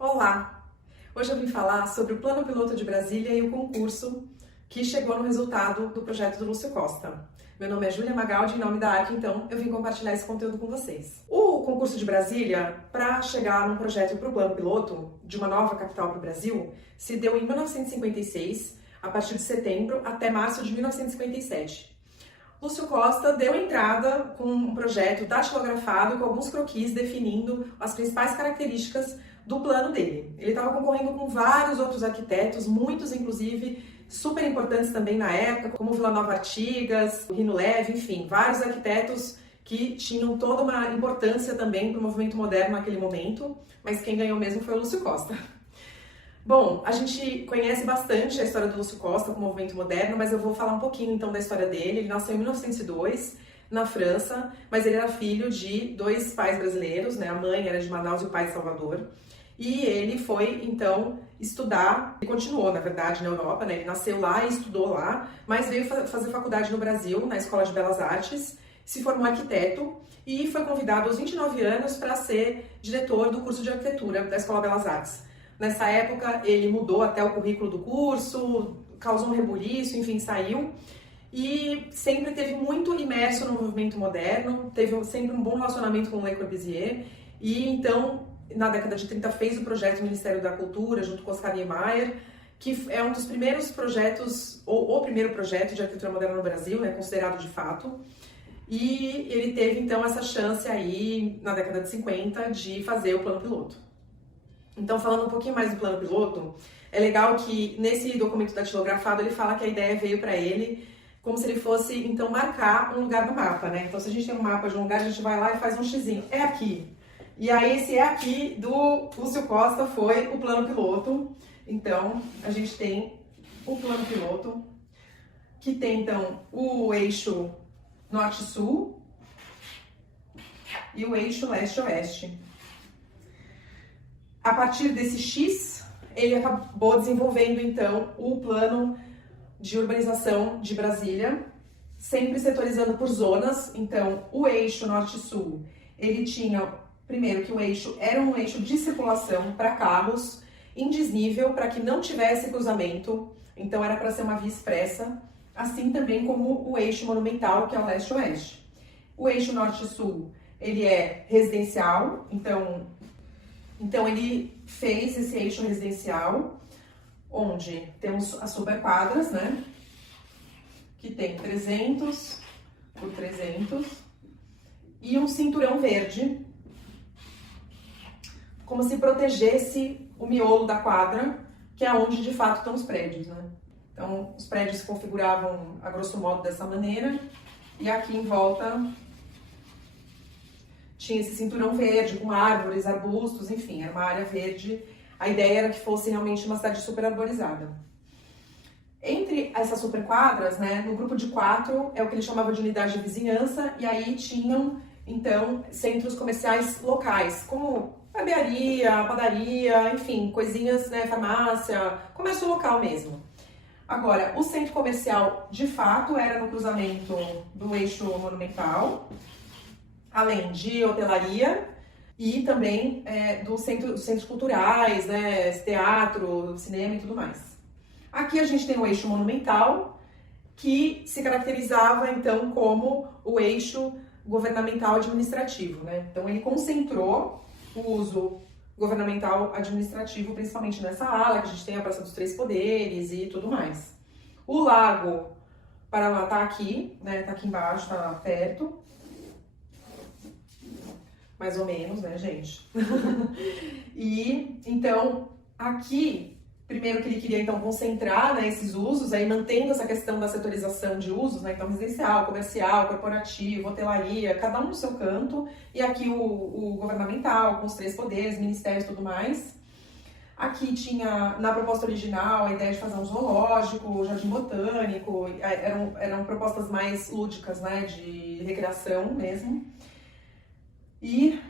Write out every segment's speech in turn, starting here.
Olá! Hoje eu vim falar sobre o Plano Piloto de Brasília e o concurso que chegou no resultado do projeto do Lúcio Costa. Meu nome é Júlia Magaldi, em nome da ARC, então eu vim compartilhar esse conteúdo com vocês. O concurso de Brasília, para chegar num projeto para o Plano Piloto de uma nova capital para o Brasil, se deu em 1956, a partir de setembro até março de 1957. Lúcio Costa deu entrada com um projeto datilografado com alguns croquis definindo as principais características do plano dele. Ele estava concorrendo com vários outros arquitetos, muitos inclusive super importantes também na época, como Vila Nova Artigas, Rino Leve, enfim, vários arquitetos que tinham toda uma importância também para o movimento moderno naquele momento, mas quem ganhou mesmo foi o Lúcio Costa. Bom, a gente conhece bastante a história do Lúcio Costa com o movimento moderno, mas eu vou falar um pouquinho então da história dele. Ele nasceu em 1902, na França, mas ele era filho de dois pais brasileiros, né? A mãe era de Manaus e o pai de Salvador. E ele foi, então, estudar, e continuou, na verdade, na Europa, né? Ele nasceu lá e estudou lá, mas veio fazer faculdade no Brasil, na Escola de Belas Artes, se formou arquiteto e foi convidado aos 29 anos para ser diretor do curso de arquitetura da Escola de Belas Artes. Nessa época, ele mudou até o currículo do curso, causou um rebuliço, enfim, saiu. E sempre teve muito imerso no movimento moderno, teve sempre um bom relacionamento com o Le Corbusier. E então, na década de 30, fez o projeto Ministério da Cultura, junto com Oscar Niemeyer, que é um dos primeiros projetos, ou o primeiro projeto de arquitetura moderna no Brasil, né, considerado de fato. E ele teve, então, essa chance aí, na década de 50, de fazer o plano piloto. Então, falando um pouquinho mais do plano piloto, é legal que nesse documento datilografado ele fala que a ideia veio para ele como se ele fosse, então, marcar um lugar do mapa, né? Então, se a gente tem um mapa de um lugar, a gente vai lá e faz um xizinho. É aqui. E aí, esse é aqui do Lúcio Costa foi o plano piloto. Então, a gente tem o plano piloto, que tem, então, o eixo norte-sul e o eixo leste-oeste. A partir desse X, ele acabou desenvolvendo, então, o plano de urbanização de Brasília, sempre setorizando por zonas. Então, o eixo norte-sul, ele tinha, primeiro, que o eixo era um eixo de circulação para carros, em desnível, para que não tivesse cruzamento, então era para ser uma via expressa, assim também como o eixo monumental, que é o leste-oeste. O eixo norte-sul, ele é residencial, então ele fez esse eixo residencial, onde temos as superquadras, né? Que tem 300 por 300 e um cinturão verde, como se protegesse o miolo da quadra, que é onde de fato estão os prédios, né? Então os prédios se configuravam a grosso modo dessa maneira, e aqui em volta tinha esse cinturão verde com árvores, arbustos, enfim, era uma área verde. A ideia era que fosse realmente uma cidade super arborizada. Entre essas superquadras, né, no grupo de 4 é o que ele chamava de unidade de vizinhança, e aí tinham, então, centros comerciais locais, como barbearia, padaria, enfim, coisinhas, né, farmácia, comércio local mesmo. Agora, o centro comercial, de fato, era no cruzamento do eixo monumental, além de hotelaria e também dos centros culturais, né, teatro, cinema e tudo mais. Aqui a gente tem o eixo monumental, que se caracterizava então como o eixo governamental administrativo, né? Então ele concentrou o uso governamental administrativo, principalmente nessa ala, que a gente tem a Praça dos Três Poderes e tudo mais. O Lago Paraná tá aqui, né? Tá aqui embaixo, tá perto. Mais ou menos, né, gente? E, então, aqui, primeiro que ele queria, então, concentrar, né, esses usos, aí mantendo essa questão da setorização de usos, né, então, residencial, comercial, corporativo, hotelaria, cada um no seu canto, e aqui o governamental, com os três poderes, ministérios e tudo mais. Aqui tinha, na proposta original, a ideia de fazer um zoológico, jardim botânico, eram propostas mais lúdicas, né, de recreação mesmo. E,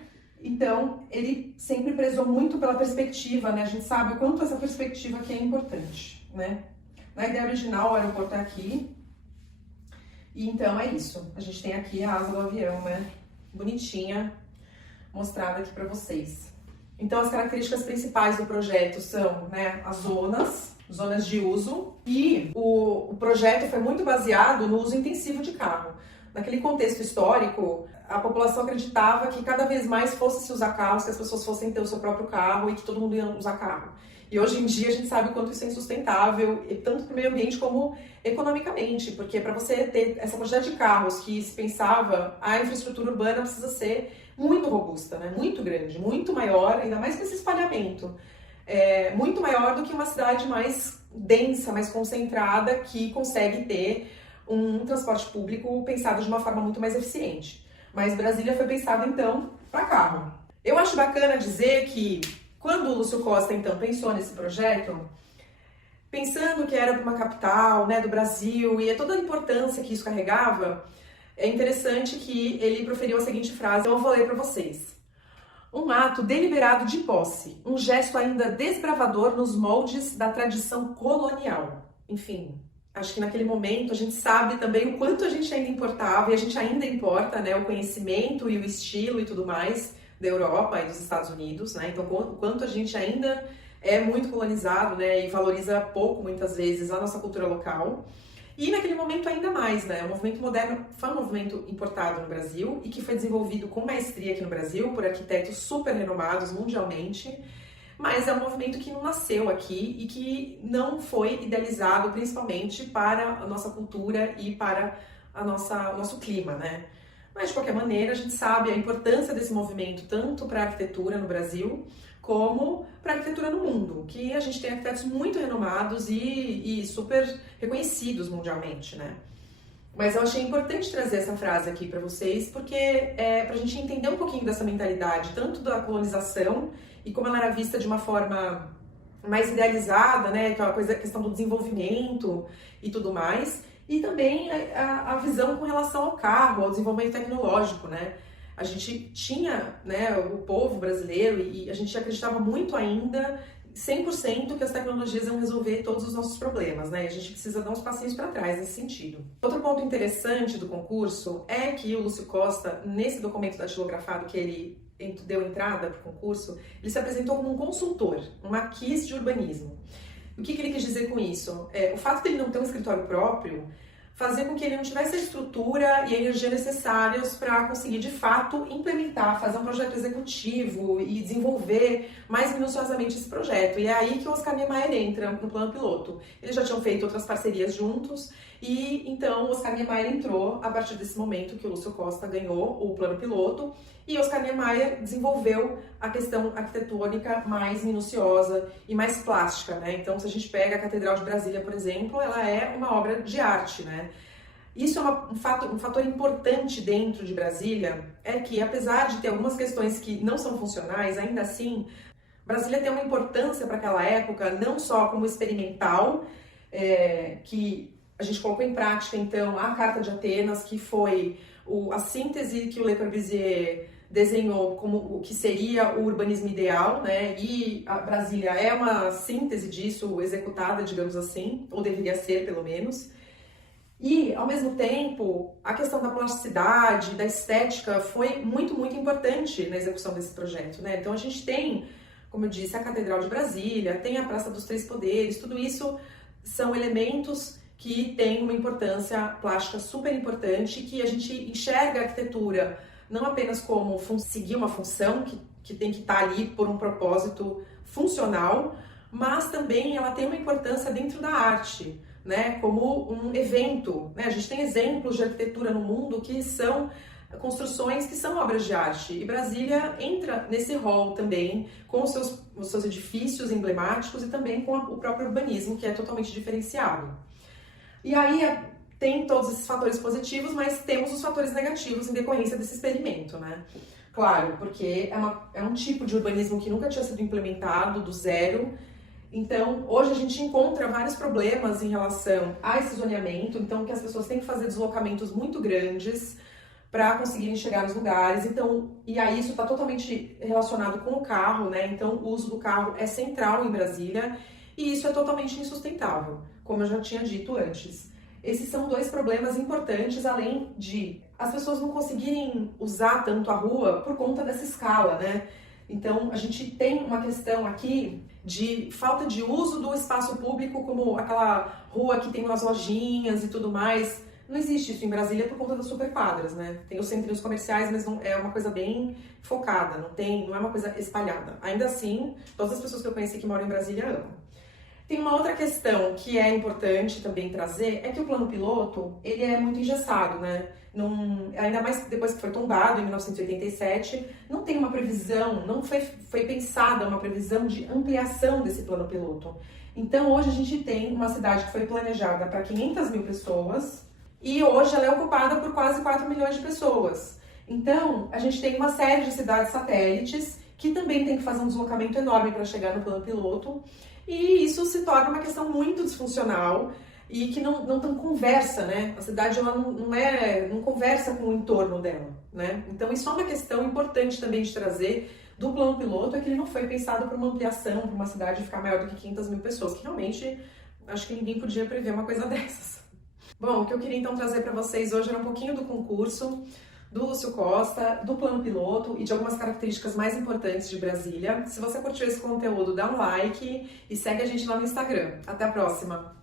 então, ele sempre prezou muito pela perspectiva, né? A gente sabe o quanto essa perspectiva aqui é importante, né? Na ideia original, o aeroporto é aqui. E, então, é isso. A gente tem aqui a asa do avião, né? Bonitinha, mostrada aqui para vocês. Então, as características principais do projeto são, né, as zonas de uso, e o projeto foi muito baseado no uso intensivo de carro. Naquele contexto histórico, a população acreditava que cada vez mais fosse se usar carros, que as pessoas fossem ter o seu próprio carro e que todo mundo ia usar carro. E hoje em dia a gente sabe o quanto isso é insustentável, tanto para o meio ambiente como economicamente, porque para você ter essa quantidade de carros que se pensava, a infraestrutura urbana precisa ser muito robusta, né? Muito grande, muito maior, ainda mais com esse espalhamento. Muito maior do que uma cidade mais densa, mais concentrada, que consegue ter um transporte público pensado de uma forma muito mais eficiente. Mas Brasília foi pensado, então, para carro. Eu acho bacana dizer que, quando o Lúcio Costa, então, pensou nesse projeto, pensando que era para uma capital, né, do Brasil, e toda a importância que isso carregava, é interessante que ele proferiu a seguinte frase, eu vou ler para vocês. Um ato deliberado de posse, um gesto ainda desbravador nos moldes da tradição colonial. Enfim, acho que naquele momento a gente sabe também o quanto a gente ainda importava, e a gente ainda importa, né, o conhecimento e o estilo e tudo mais da Europa e dos Estados Unidos, né? Então, o quanto a gente ainda é muito colonizado, né, e valoriza pouco, muitas vezes, a nossa cultura local. E naquele momento ainda mais, né? O movimento moderno foi um movimento importado no Brasil e que foi desenvolvido com maestria aqui no Brasil por arquitetos super renomados mundialmente, mas é um movimento que não nasceu aqui e que não foi idealizado principalmente para a nossa cultura e para o nosso clima, né? Mas, de qualquer maneira, a gente sabe a importância desse movimento tanto para a arquitetura no Brasil como para a arquitetura no mundo, que a gente tem arquitetos muito renomados e super reconhecidos mundialmente, né? Mas eu achei importante trazer essa frase aqui para vocês, porque é para a gente entender um pouquinho dessa mentalidade, tanto da colonização e como ela era vista de uma forma mais idealizada, né? Aquela coisa, a questão do desenvolvimento e tudo mais, e também a visão com relação ao carro, ao desenvolvimento tecnológico, né? A gente tinha, né, o povo brasileiro e a gente acreditava muito ainda, 100% que as tecnologias iam resolver todos os nossos problemas, né? E a gente precisa dar uns passinhos para trás nesse sentido. Outro ponto interessante do concurso é que o Lúcio Costa, nesse documento datilografado que ele deu entrada para o concurso, ele se apresentou como um consultor, um maquis de urbanismo. O que ele quis dizer com isso? O fato dele não ter um escritório próprio fazer com que ele não tivesse a estrutura e a energia necessários para conseguir, de fato, implementar, fazer um projeto executivo e desenvolver mais minuciosamente esse projeto. E é aí que o Oscar Niemeyer entra no plano piloto. Eles já tinham feito outras parcerias juntos e, então, o Oscar Niemeyer entrou a partir desse momento que o Lúcio Costa ganhou o plano piloto e o Oscar Niemeyer desenvolveu a questão arquitetônica mais minuciosa e mais plástica, né? Então, se a gente pega a Catedral de Brasília, por exemplo, ela é uma obra de arte, né? Isso é um fator importante dentro de Brasília, é que apesar de ter algumas questões que não são funcionais, ainda assim, Brasília tem uma importância para aquela época, não só como experimental, que a gente colocou em prática, então, a Carta de Atenas, que foi a síntese que o Le Corbusier desenhou como o que seria o urbanismo ideal, né? E a Brasília é uma síntese disso, executada, digamos assim, ou deveria ser, pelo menos. E, ao mesmo tempo, a questão da plasticidade, da estética, foi muito, muito importante na execução desse projeto, né? Então, a gente tem, como eu disse, a Catedral de Brasília, tem a Praça dos Três Poderes, tudo isso são elementos que têm uma importância plástica super importante, que a gente enxerga a arquitetura não apenas como seguir uma função que tem que estar ali por um propósito funcional, mas também ela tem uma importância dentro da arte, né, como um evento, né? A gente tem exemplos de arquitetura no mundo que são construções que são obras de arte, e Brasília entra nesse rol também, com os seus edifícios emblemáticos e também com o próprio urbanismo, que é totalmente diferenciado. E aí tem todos esses fatores positivos, mas temos os fatores negativos em decorrência desse experimento, né? Claro, porque é um tipo de urbanismo que nunca tinha sido implementado do zero. Então, hoje a gente encontra vários problemas em relação a esse zoneamento, então que as pessoas têm que fazer deslocamentos muito grandes para conseguirem chegar nos lugares. Então, e aí isso está totalmente relacionado com o carro, né? Então, o uso do carro é central em Brasília e isso é totalmente insustentável, como eu já tinha dito antes. Esses são dois problemas importantes, além de as pessoas não conseguirem usar tanto a rua por conta dessa escala, né? Então, a gente tem uma questão aqui de falta de uso do espaço público, como aquela rua que tem umas lojinhas e tudo mais. Não existe isso em Brasília por conta das superquadras, né? Tem os centrinhos comerciais, mas não, é uma coisa bem focada, não é uma coisa espalhada. Ainda assim, todas as pessoas que eu conheci que moram em Brasília amam. Tem uma outra questão que é importante também trazer, é que o plano piloto, ele é muito engessado, né? Ainda mais depois que foi tombado em 1987, não tem uma previsão, não foi pensada uma previsão de ampliação desse plano piloto. Então hoje a gente tem uma cidade que foi planejada para 500 mil pessoas e hoje ela é ocupada por quase 4 milhões de pessoas. Então a gente tem uma série de cidades satélites que também tem que fazer um deslocamento enorme para chegar no plano piloto. E isso se torna uma questão muito disfuncional e que não conversa, né? A cidade ela não conversa com o entorno dela, né? Então isso é uma questão importante também de trazer do plano piloto, é que ele não foi pensado para uma ampliação, para uma cidade ficar maior do que 500 mil pessoas, que realmente acho que ninguém podia prever uma coisa dessas. Bom, o que eu queria então trazer para vocês hoje era um pouquinho do concurso, do Lúcio Costa, do plano piloto e de algumas características mais importantes de Brasília. Se você curtiu esse conteúdo, dá um like e segue a gente lá no Instagram. Até a próxima!